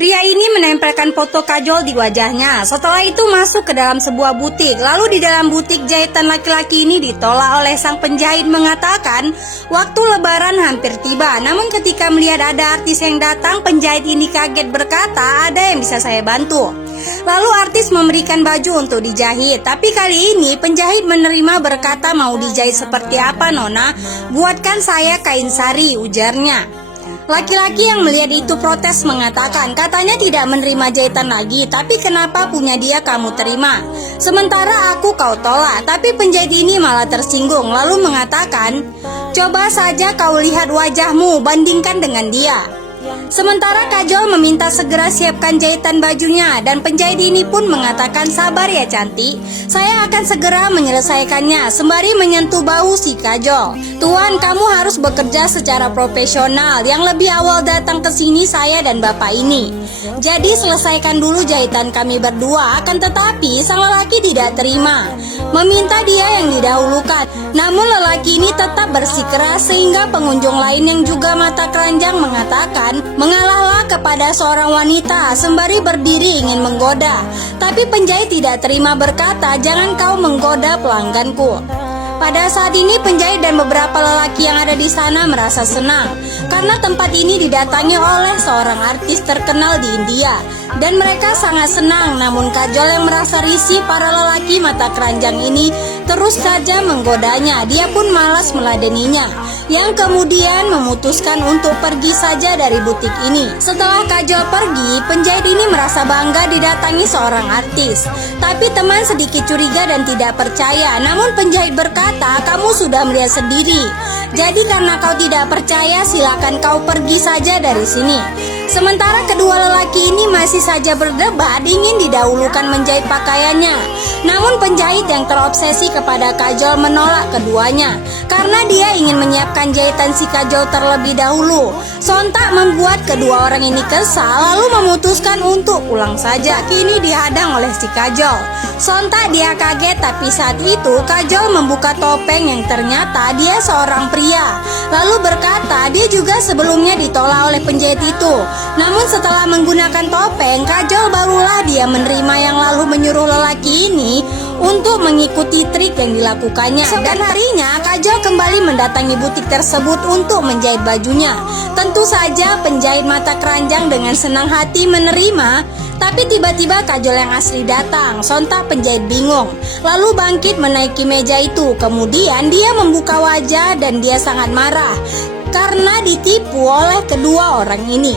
Pria ini menempelkan foto kajol di wajahnya. Setelah itu masuk ke dalam sebuah butik. Lalu di dalam butik jahitan laki-laki ini ditolak oleh sang penjahit mengatakan waktu lebaran hampir tiba. Namun ketika melihat ada artis yang datang, penjahit ini kaget berkata, "Ada yang bisa saya bantu?" Lalu artis memberikan baju untuk dijahit. Tapi kali ini penjahit menerima berkata, "Mau dijahit seperti apa, Nona? Buatkan saya kain sari," ujarnya. Laki-laki yang melihat itu protes mengatakan katanya tidak menerima jahitan lagi, tapi kenapa punya dia kamu terima? Sementara aku kau tolak. Tapi penjahit ini malah tersinggung lalu mengatakan, "Coba saja kau lihat wajahmu, bandingkan dengan dia." Sementara kajol meminta segera siapkan jahitan bajunya dan penjahit ini pun mengatakan, "Sabar ya cantik, saya akan segera menyelesaikannya," sembari menyentuh bahu si kajol. "Tuan, kamu harus bekerja secara profesional. Yang lebih awal datang ke sini saya dan bapak ini. Jadi selesaikan dulu jahitan kami berdua." Akan tetapi sang lelaki tidak terima, meminta dia yang didahulukan. Namun lelaki ini tetap bersikeras sehingga pengunjung lain yang juga mata keranjang mengatakan, "Mengalahlah kepada seorang wanita," sembari berdiri ingin menggoda. Tapi penjahit tidak terima berkata, "Jangan kau menggoda pelangganku." Pada saat ini penjahit dan beberapa lelaki yang ada di sana merasa senang karena tempat ini didatangi oleh seorang artis terkenal di India dan mereka sangat senang. Namun kajol yang merasa risih para lelaki mata keranjang ini terus saja menggodanya. Dia pun malas meladeninya, yang kemudian memutuskan untuk pergi saja dari butik ini. Setelah kajol pergi, penjahit ini merasa bangga didatangi seorang artis. Tapi teman sedikit curiga dan tidak percaya. Namun penjahit berkata, "Kamu sudah melihat sendiri. Jadi karena kau tidak percaya, silakan kau pergi saja dari sini." Sementara kedua lelaki ini masih saja berdebat ingin didahulukan menjahit pakaiannya. Namun penjahit yang terobsesi kepada kajol menolak keduanya karena dia ingin menyiapkan jahitan si kajol terlebih dahulu. Sontak membuat kedua orang ini kesal lalu memutuskan untuk pulang saja. Kini dihadang oleh si kajol. Sontak dia kaget, tapi saat itu kajol membuka topeng yang ternyata dia seorang pria. Lalu berkata dia juga sebelumnya ditolak oleh penjahit itu. Namun setelah menggunakan topeng, kajol barulah dia menerima yang lalu menyuruh lelaki ini untuk mengikuti trik yang dilakukannya. Dan harinya kajol kembali mendatangi butik tersebut untuk menjahit bajunya. Tentu saja penjahit mata keranjang dengan senang hati menerima. Tapi tiba-tiba kajol yang asli datang. Sontak penjahit bingung lalu bangkit menaiki meja itu. Kemudian dia membuka wajah dan dia sangat marah karena ditipu oleh kedua orang ini.